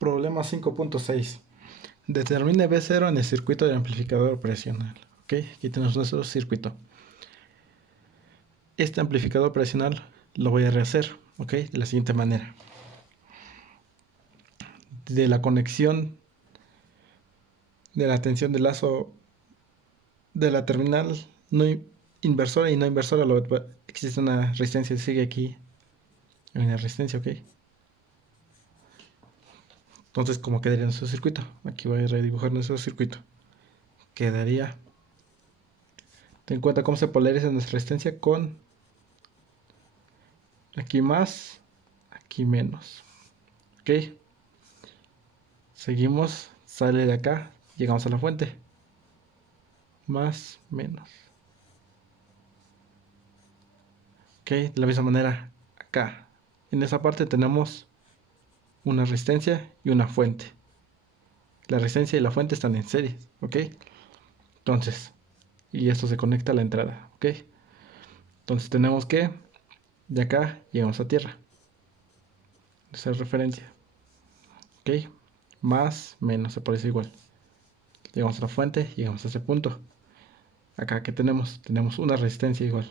Problema 5.6. Determine B0 en el circuito del amplificador operacional. Ok, aquí tenemos nuestro circuito. Este amplificador operacional lo voy a rehacer, ok, de la siguiente manera. De la conexión de la tensión del lazo de la terminal no inversora y no inversora, existe una resistencia, sigue aquí en la resistencia, ok. Entonces, ¿cómo quedaría nuestro circuito? Aquí voy a redibujar nuestro circuito. Quedaría, ten en cuenta cómo se polariza nuestra resistencia con aquí más, aquí menos, ok. Seguimos, sale de acá, llegamos a la fuente, más, menos, ok. De la misma manera, acá, en esa parte tenemos una resistencia y una fuente. La resistencia y la fuente están en serie, ok. Entonces, y esto se conecta a la entrada, ok. Entonces tenemos que, de acá, llegamos a tierra. Esa es referencia, ok. Más, menos, se parece igual. Llegamos a la fuente, llegamos a ese punto. Acá que tenemos, una resistencia igual.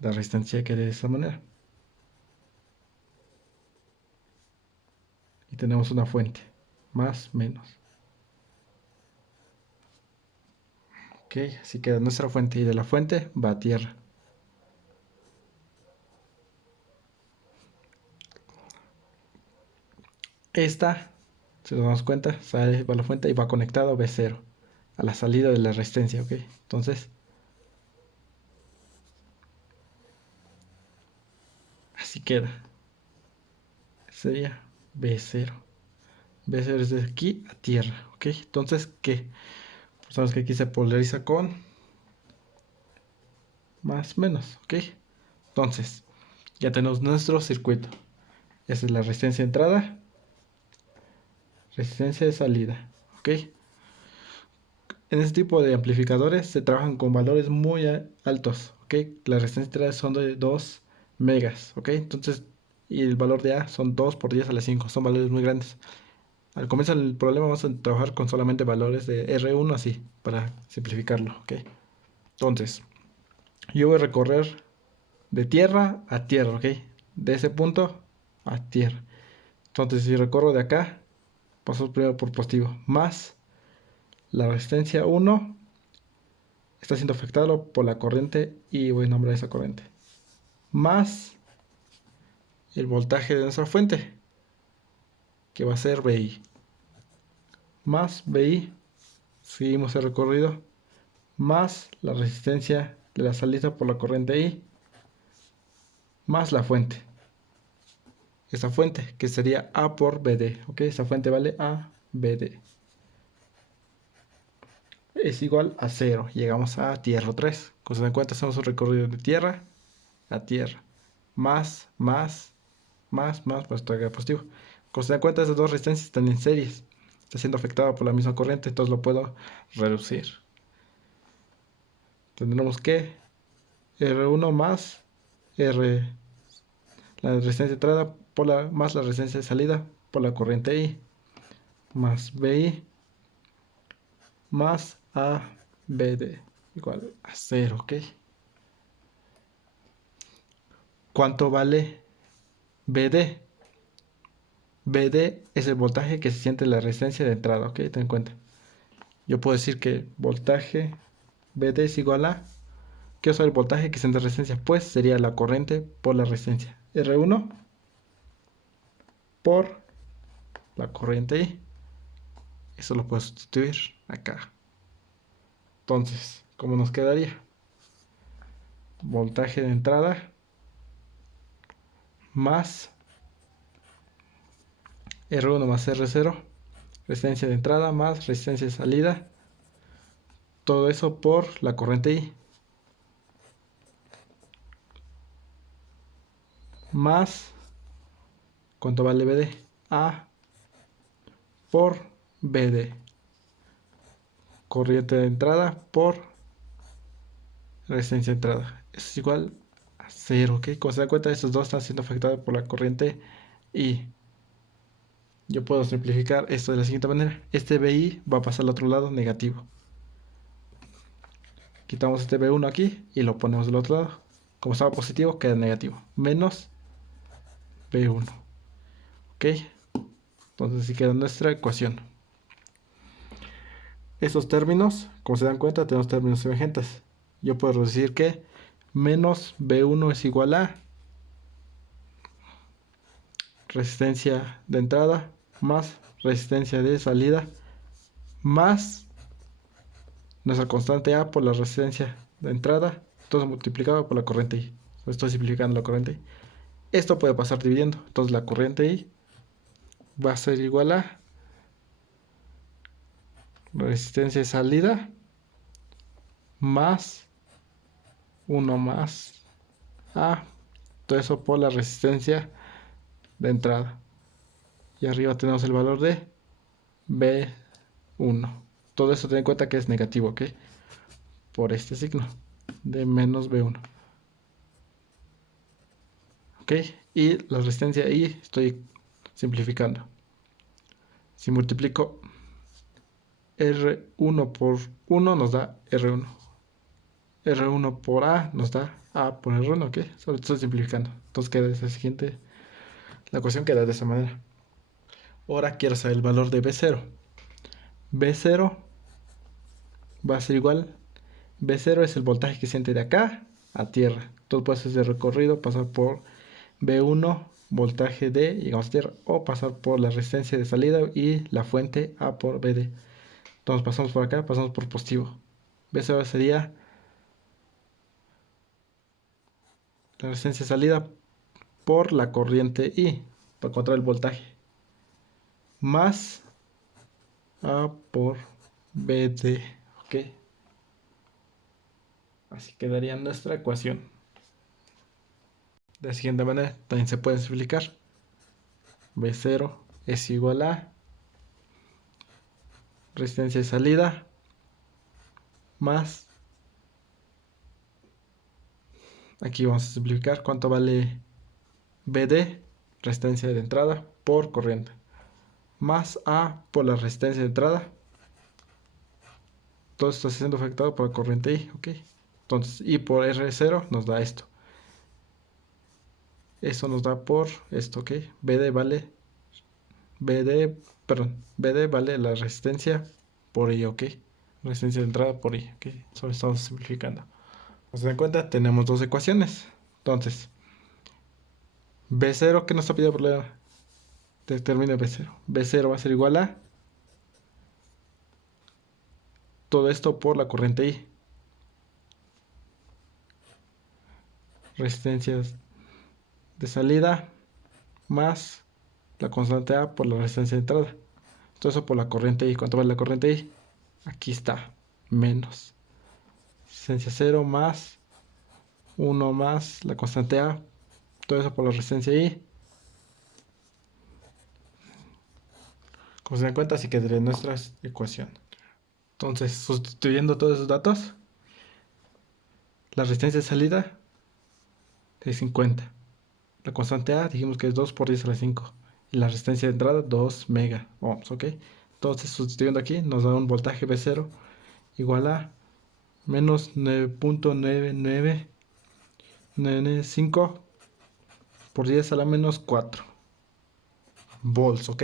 La resistencia queda de esta manera. Y tenemos una fuente, más, menos. Ok, así queda nuestra fuente y de la fuente va a tierra. Esta, si nos damos cuenta, sale, va a la fuente y va conectado a B0, a la salida de la resistencia, ok. Entonces, así queda. Sería B0. B0 es de aquí a tierra, ok. Entonces, ¿qué? Pues sabemos que aquí se polariza con más, menos, ok. Entonces, ya tenemos nuestro circuito. Esa es la resistencia de entrada, resistencia de salida, ok. En este tipo de amplificadores se trabajan con valores muy altos, ok. La resistencia de entrada son de 2 megas, ok. Entonces, y el valor de A son 2 por 10 a la 5, son valores muy grandes. Al comienzo del problema vamos a trabajar con solamente valores de R1 así, para simplificarlo, ok. Entonces, yo voy a recorrer de tierra a tierra, ok. De ese punto a tierra. Entonces, si recorro de acá, paso primero por positivo, más la resistencia 1 está siendo afectado por la corriente y voy a nombrar esa corriente, más el voltaje de nuestra fuente, que va a ser VI, más VI, seguimos el recorrido, más la resistencia de la salida por la corriente I, más la fuente. Esta fuente, que sería A por BD, ok, esta fuente vale A, BD. Es igual a 0. Llegamos a tierra 3. Como se dan cuenta, hacemos un recorrido de tierra a tierra. Más, más, más, pues todavía positivo. Como se dan cuenta, esas dos resistencias están en series. Está siendo afectada por la misma corriente, entonces lo puedo reducir. Tendremos que R1 más R, la resistencia de entrada por más la resistencia de salida por la corriente I, más BI, más ABD, igual a 0, ¿ok? ¿Cuánto vale BD? BD es el voltaje que se siente en la resistencia de entrada, ¿ok? Ten en cuenta. Yo puedo decir que voltaje BD es igual a... ¿Qué es el voltaje que se siente en resistencia? Pues sería la corriente por la resistencia. R1 por la corriente I. Eso lo puedo sustituir acá. Entonces, ¿cómo nos quedaría? Voltaje de entrada más R1 más R0. Resistencia de entrada más resistencia de salida. Todo eso por la corriente I. Más, ¿cuánto vale BD? A por BD. Corriente de entrada por resistencia de entrada. Eso es igual a 0, ¿ok? Como se da cuenta, estos dos están siendo afectados por la corriente I. Yo puedo simplificar esto de la siguiente manera. Este BI va a pasar al otro lado negativo. Quitamos este B1 aquí y lo ponemos del otro lado. Como estaba positivo, queda negativo. Menos B1. ¿Ok? Entonces así queda nuestra ecuación. Estos términos, como se dan cuenta, tenemos términos semejantes. Yo puedo decir que menos B1 es igual a resistencia de entrada más resistencia de salida más nuestra constante A por la resistencia de entrada, todo multiplicado por la corriente I. Estoy simplificando la corriente I. Esto puede pasar dividiendo. Entonces la corriente I va a ser igual a resistencia de salida más 1 más A. Todo eso por la resistencia de entrada. Y arriba tenemos el valor de B1. Todo eso ten en cuenta que es negativo, ¿ok? Por este signo de menos B1. ¿Ok? Y la resistencia I estoy simplificando. Si multiplico R1 por 1 nos da R1. R1 por A nos da A por R1, ¿ok? Solo estoy simplificando. Entonces queda esa siguiente. La ecuación queda de esa manera. Ahora quiero saber el valor de B0. B0 va a ser igual. B0 es el voltaje que siente de acá a tierra. Entonces puedes hacer recorrido, pasar por B1, voltaje D, llegamos a tierra, o pasar por la resistencia de salida y la fuente A por BD. Entonces pasamos por acá, pasamos por positivo. B0 sería la resistencia de salida por la corriente I, para encontrar el voltaje, más A por BD. ¿Ok? Así quedaría nuestra ecuación. De la siguiente manera, también se puede explicar. B0 es igual a resistencia de salida más, aquí vamos a simplificar cuánto vale BD, resistencia de entrada por corriente, más A por la resistencia de entrada. Todo esto está siendo afectado por la corriente I, ¿ok? Entonces I por R0 nos da esto. Eso nos da por esto, ¿ok? BD vale la resistencia por I, ¿ok? Resistencia de entrada por I, ¿ok? Solo estamos simplificando. Como se dan cuenta, tenemos dos ecuaciones. Entonces, B0, ¿qué nos está pidiendo el problema? Determina B0. B0 va a ser igual a todo esto por la corriente I. Resistencias de salida más la constante A por la resistencia de entrada. Todo eso por la corriente I. ¿Cuánto vale la corriente I? Aquí está. Menos. Resistencia 0 más 1 más la constante A. Todo eso por la resistencia I. Como se dan cuenta, así quedaría nuestra ecuación. Entonces, sustituyendo todos esos datos, la resistencia de salida es 50. La constante A dijimos que es 2 por 10 a la 5. Y la resistencia de entrada 2 mega ohms, ¿ok? Entonces, sustituyendo aquí, nos da un voltaje B0 igual a menos 9.9995 por 10 a la menos 4 volts, ¿ok?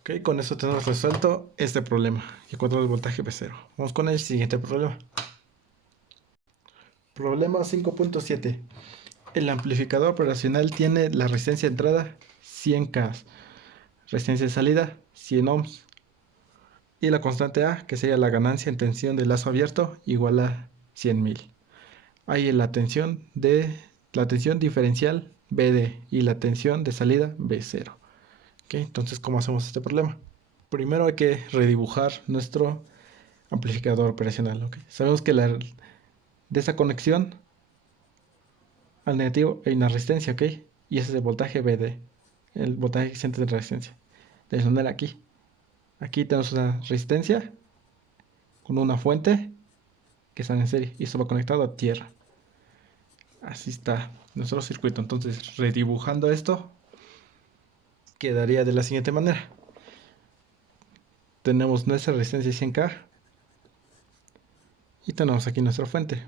Ok, con eso tenemos resuelto este problema y encuentro el voltaje B0. Vamos con el siguiente problema. Problema 5.7. El amplificador operacional tiene la resistencia de entrada 100K, resistencia de salida 100 ohms y la constante A, que sería la ganancia en tensión de lazo abierto, igual a 100.000. Hay la tensión diferencial BD y la tensión de salida B0. ¿Ok? Entonces, ¿cómo hacemos este problema? Primero hay que redibujar nuestro amplificador operacional. ¿Ok? Sabemos que de esa conexión al negativo hay una resistencia, ¿ok? Y ese es el voltaje BD, el voltaje existente de resistencia. De esa manera aquí. Aquí tenemos una resistencia con una fuente que está en serie y esto va conectado a tierra. Así está nuestro circuito. Entonces, redibujando esto, quedaría de la siguiente manera. Tenemos nuestra resistencia 100K y tenemos aquí nuestra fuente.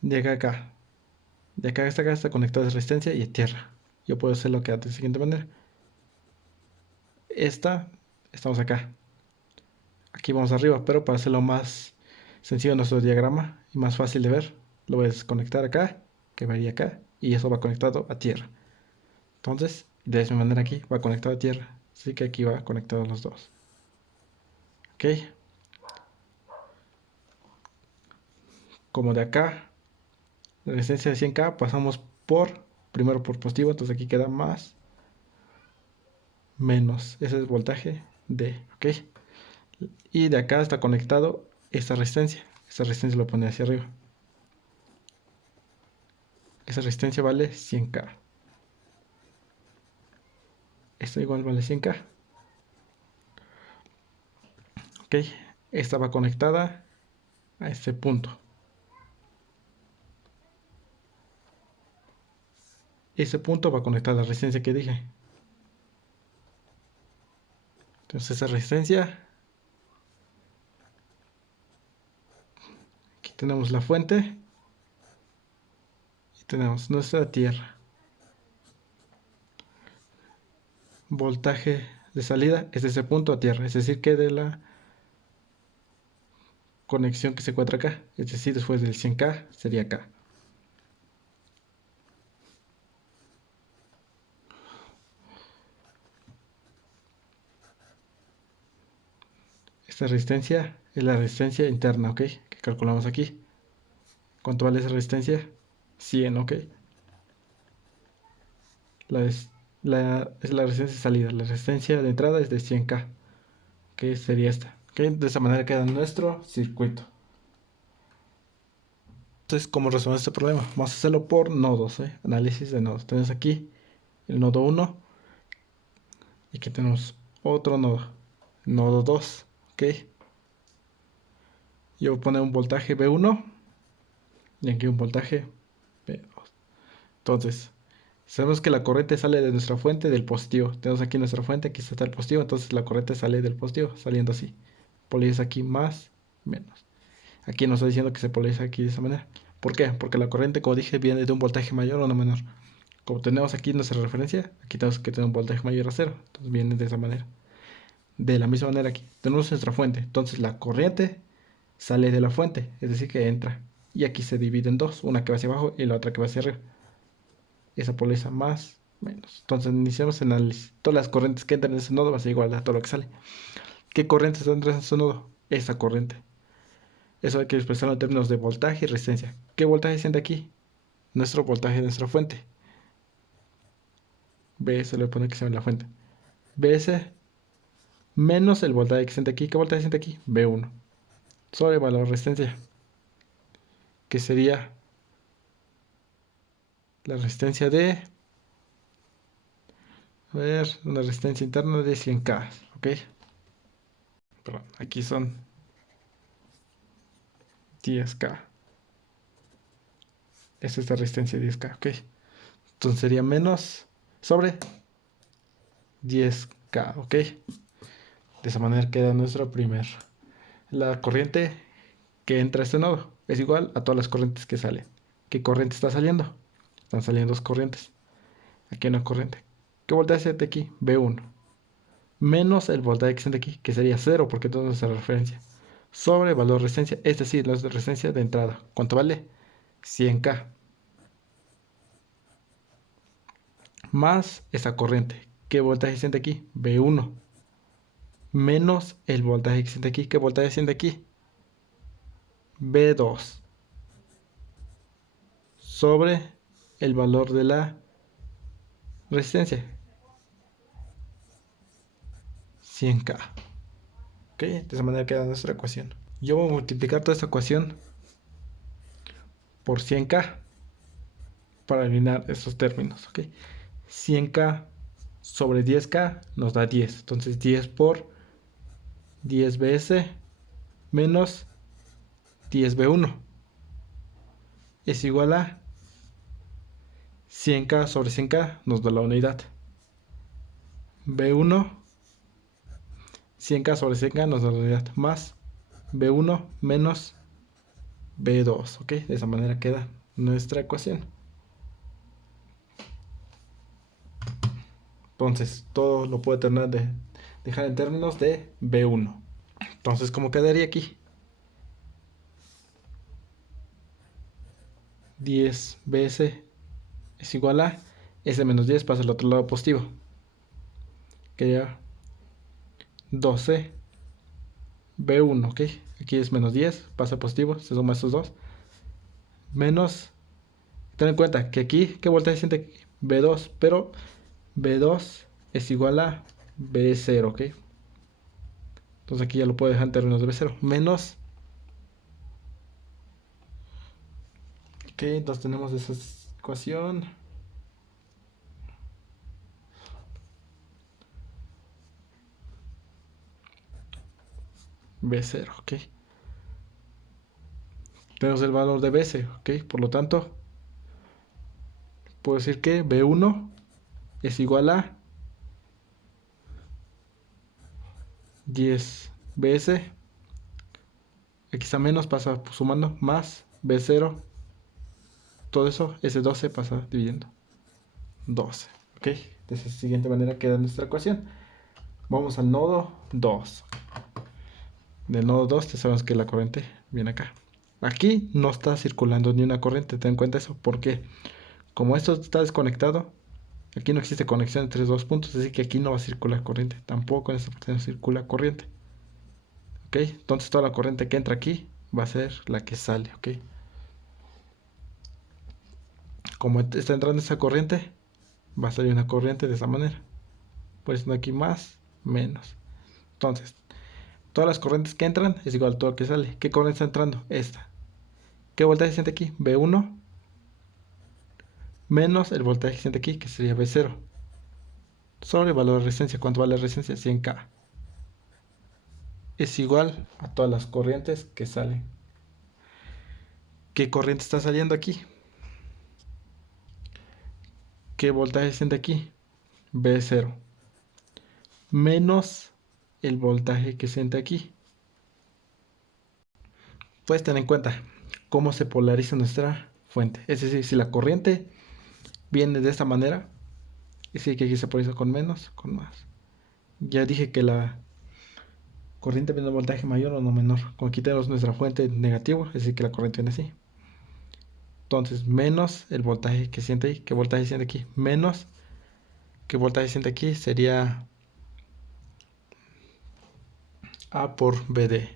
De acá a acá. De acá hasta acá está conectada resistencia y tierra. Yo puedo hacerlo que de la siguiente manera. Estamos acá. Aquí vamos arriba, pero para hacerlo más sencillo nuestro diagrama y más fácil de ver, lo voy a desconectar acá, que varía acá, y eso va conectado a tierra. Entonces, de esa manera aquí va conectado a tierra. Así que aquí va conectado los dos. Ok. Como de acá, la resistencia de 100K, pasamos primero por positivo, entonces aquí queda más, menos. Ese es voltaje D, ok. Y de acá está conectado esta resistencia. Esta resistencia lo pone hacia arriba. Esa resistencia vale 100K. Esta igual vale 100K. Ok. Esta va conectada a este punto. Ese punto va conectado a la resistencia que dije. Entonces esa resistencia. Aquí tenemos la fuente. Y tenemos nuestra tierra. Voltaje de salida es de ese punto a tierra. Es decir, que de la conexión que se encuentra acá. Es decir, después del 100K sería acá. Esta resistencia es la resistencia interna, ¿ok? Que calculamos aquí. ¿Cuánto vale esa resistencia? 100, ¿ok? Es la resistencia de salida. La resistencia de entrada es de 100K, que sería esta. ¿Ok? De esa manera queda nuestro circuito. Entonces, ¿cómo resolver este problema? Vamos a hacerlo por nodos, ¿eh? Análisis de nodos. Tenemos aquí el nodo 1 y aquí tenemos otro nodo, nodo 2, ¿ok? Yo voy a poner un voltaje B1 y aquí un voltaje B2. Entonces, sabemos que la corriente sale de nuestra fuente del positivo. Tenemos aquí nuestra fuente, aquí está el positivo, entonces la corriente sale del positivo, saliendo así. Polariza aquí más, menos. Aquí nos está diciendo que se polariza aquí de esa manera. ¿Por qué? Porque la corriente, como dije, viene de un voltaje mayor o no menor. Como tenemos aquí nuestra referencia, aquí tenemos que tener un voltaje mayor a cero. Entonces viene de esa manera. De la misma manera aquí, tenemos nuestra fuente. Entonces la corriente sale de la fuente, es decir, que entra. Y aquí se divide en dos, una que va hacia abajo y la otra que va hacia arriba. Esa polariza más, menos. Entonces iniciamos el análisis. Todas las corrientes que entran en ese nodo van a ser igual a todo lo que sale. ¿Qué corriente entra en ese nodo? Esa corriente. Eso hay que expresarlo en términos de voltaje y resistencia. ¿Qué voltaje siente aquí? Nuestro voltaje de nuestra fuente. BS le voy a poner que sea en la fuente. BS menos el voltaje que siente aquí. ¿Qué voltaje siente aquí? B1. Sobre el valor de resistencia. Que sería la resistencia de... A ver, una resistencia interna de 100K. ¿Ok? Perdón, aquí son 10K. Esta es la resistencia de 10K. ¿Ok? Entonces sería menos sobre 10K. ¿Ok? De esa manera queda nuestro primer. La corriente que entra a este nodo es igual a todas las corrientes que salen. ¿Qué corriente está saliendo? Están saliendo dos corrientes. Aquí hay una corriente. ¿Qué voltaje es de aquí? B1. Menos el voltaje que es de aquí, que sería 0 porque todo es nuestra referencia. Sobre el valor de resistencia, es decir, la resistencia de entrada. ¿Cuánto vale? 100K. Más esa corriente. ¿Qué voltaje siente aquí? B1. Menos el voltaje que siente aquí. ¿Qué voltaje siente aquí? B2. Sobre el valor de la resistencia. 100K. ¿Ok? De esa manera queda nuestra ecuación. Yo voy a multiplicar toda esta ecuación por 100K para eliminar estos términos. ¿Ok? 100K sobre 10K nos da 10. Entonces 10 por 10BS menos 10B1 es igual a 100K sobre 100K nos da la unidad. B1, 100K sobre 100K nos da la unidad. Más B1 menos B2, ¿ok? De esa manera queda nuestra ecuación. Entonces, todo lo puede dejar en términos de B1. Entonces, ¿cómo quedaría aquí? 10BS es igual a S menos 10 pasa al otro lado positivo. Quedaría 12B1, ¿ok? Aquí es menos 10, pasa positivo, se suma estos dos. Menos, ten en cuenta que aquí, ¿qué voltaje siente aquí? B2, pero B2 es igual a B0, ¿ok? Entonces aquí ya lo puedo dejar en términos de B0. Menos, ok, entonces tenemos esa ecuación. B0, ok. Tenemos el valor de BC, ok. Por lo tanto, puedo decir que B1 es igual a 10BS. Aquí está menos, pasa sumando, más B0. Todo eso, S12 pasa dividiendo 12, ok. De esa siguiente manera queda nuestra ecuación. Vamos al nodo 2. Del nodo 2 ya sabemos que la corriente viene acá. Aquí no está circulando ni una corriente, ten en cuenta eso, porque como esto está desconectado, aquí no existe conexión entre los dos puntos, así que aquí no va a circular corriente, tampoco en esta parte no circula corriente. ¿Ok? Entonces toda la corriente que entra aquí va a ser la que sale, ¿ok? Como está entrando esa corriente, va a salir una corriente de esa manera. Pues aquí más, menos. Entonces, todas las corrientes que entran es igual a todo lo que sale. ¿Qué corriente está entrando? Esta. ¿Qué voltaje siente aquí? B1 menos el voltaje que siente aquí, que sería B0. Sobre el valor de resistencia. ¿Cuánto vale la resistencia? 100K. Es igual a todas las corrientes que salen. ¿Qué corriente está saliendo aquí? ¿Qué voltaje siente aquí? B0 menos el voltaje que siente aquí. Puedes tener en cuenta cómo se polariza nuestra fuente. Es decir, si la corriente viene de esta manera, es decir, que aquí se polariza con menos, con más. Ya dije que la corriente viene de un voltaje mayor o no menor. Como aquí tenemos nuestra fuente negativo, es decir, que la corriente viene así. Entonces, menos el voltaje que siente ahí. ¿Qué voltaje siente aquí? Menos ¿qué voltaje siente aquí? Sería A por BD.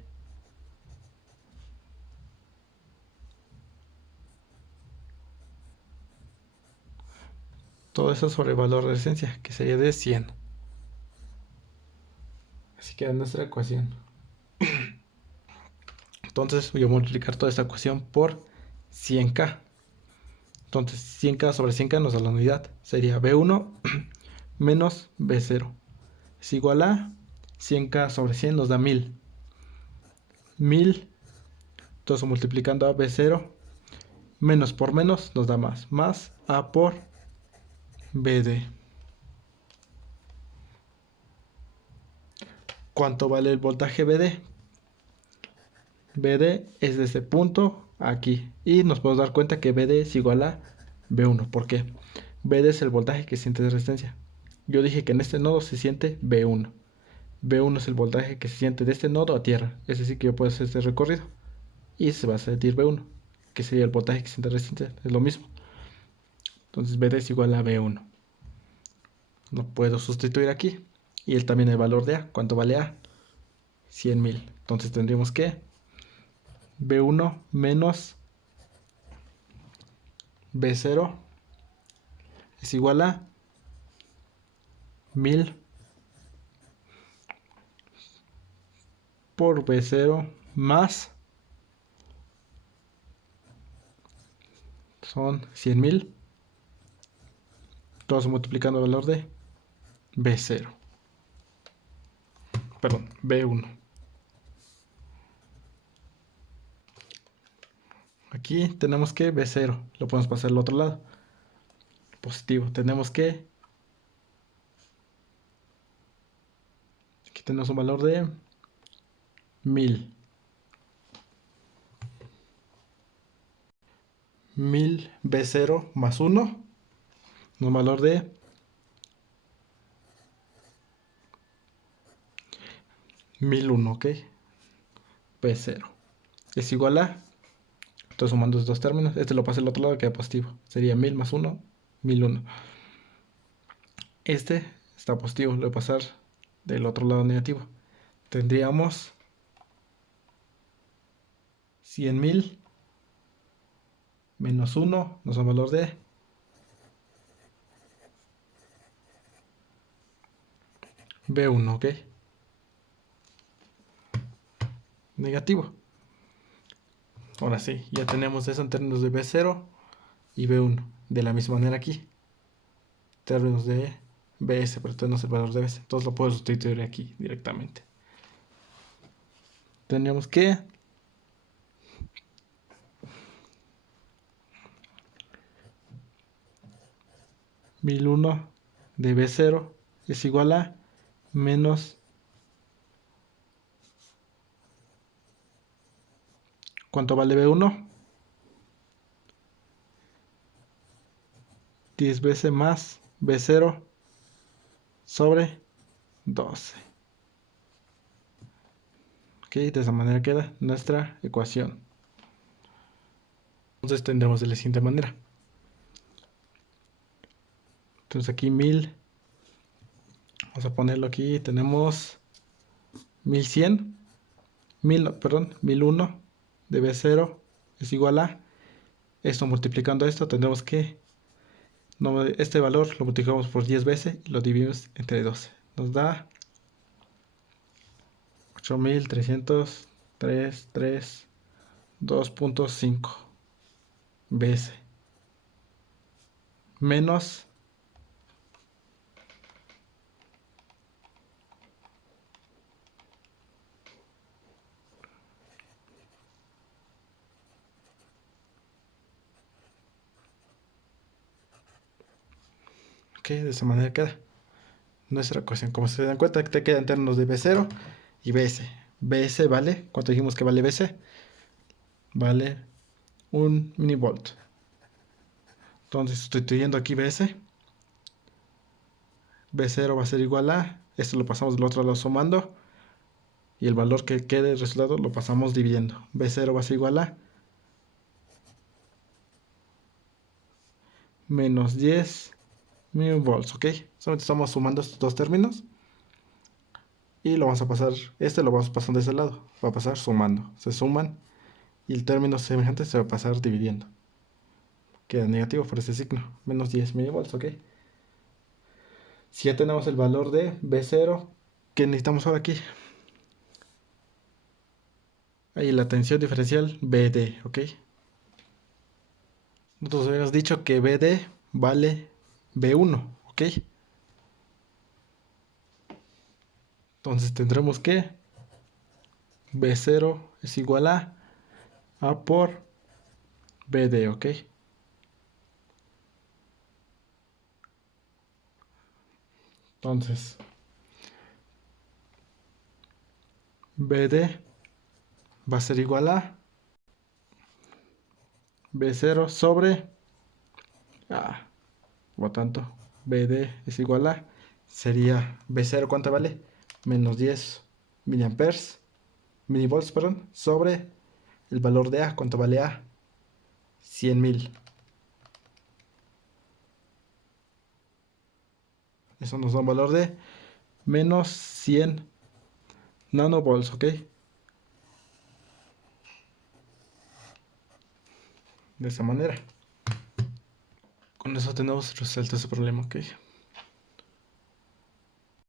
Todo eso sobre el valor de resistencia, que sería de 100. Así queda nuestra ecuación. Entonces voy a multiplicar toda esta ecuación por 100K. Entonces 100K sobre 100K nos da la unidad. Sería B1 menos B0. Es igual a 100K sobre 100 nos da 1000. 1000. Entonces multiplicando a B0 menos por menos nos da más. Más A por BD. ¿Cuánto vale el voltaje BD? BD es de este punto aquí. Y nos podemos dar cuenta que BD es igual a B1. ¿Por qué? BD es el voltaje que siente de resistencia. Yo dije que en este nodo se siente B1. B1 es el voltaje que se siente de este nodo a tierra. Es decir, que yo puedo hacer este recorrido. Y se va a sentir B1, que sería el voltaje que siente de resistencia. Es lo mismo. Entonces BD es igual a B1. Lo puedo sustituir aquí. Y él también el valor de A. ¿Cuánto vale A? 100.000. Entonces tendríamos que B1 menos B0 es igual a 1000 por B0 más son 100.000. Todos multiplicando el valor de B0. Perdón, B1. Aquí tenemos que B0 lo podemos pasar al otro lado. positivo. Tenemos que, aquí tenemos un valor de 1000. 1000 B0 más 1, un valor de 1001, ¿ok? B0 es igual a, estoy sumando estos dos términos, este lo paso al otro lado, queda positivo. Sería 1000 más 1, 1001. Este está positivo, lo voy a pasar del otro lado negativo. Tendríamos 100.000 menos 1 nos da un valor de B1, ¿ok? Negativo. Ahora sí, ya tenemos eso en términos de B0 y B1. De la misma manera aquí. Términos de BS, pero este no es el valor de BS. Entonces lo puedo sustituir aquí directamente. Tendríamos que 1001 de B0 es igual a menos, ¿cuánto vale B1? 10 veces más B0 sobre 12. Ok, de esa manera queda nuestra ecuación. Entonces tendremos de la siguiente manera. Entonces aquí 1000, vamos a ponerlo aquí, tenemos 1100, 1001 de B0 es igual a, esto multiplicando esto, tendremos que, este valor lo multiplicamos por 10 veces y lo dividimos entre 12. Nos da 8332.5 veces menos, ok, de esa manera queda nuestra ecuación. Como se dan cuenta, te quedan términos de B0 y BS. BS vale, ¿cuánto dijimos que vale BS? Vale 1 milivolt. Entonces, sustituyendo aquí BS, B0 va a ser igual a, esto lo pasamos del otro lado sumando, y el valor que quede el resultado lo pasamos dividiendo. B0 va a ser igual a menos 10 milivolts, ¿ok? Solamente estamos sumando estos dos términos. Y lo vamos a pasar, este lo vamos pasando de ese lado. Va a pasar sumando. Se suman y el término semejante se va a pasar dividiendo. Queda negativo por este signo. Menos 10 milivolts, ¿ok? Si ya tenemos el valor de B0, ¿qué necesitamos ahora aquí? Ahí la tensión diferencial BD, ¿ok? Nosotros habíamos dicho que BD vale B1, ¿ok? Entonces tendremos que B0 es igual a por BD, ¿ok? Entonces, BD va a ser igual a B0 sobre A. Por lo tanto, BD es igual a, sería B0, ¿cuánto vale? Menos 10 miliamperes, milivolts, perdón, sobre el valor de A, ¿cuánto vale A? 100.000. Eso nos da un valor de menos 100 nanovolts, ¿ok? De esa manera. Con eso tenemos resuelto ese problema, ¿ok?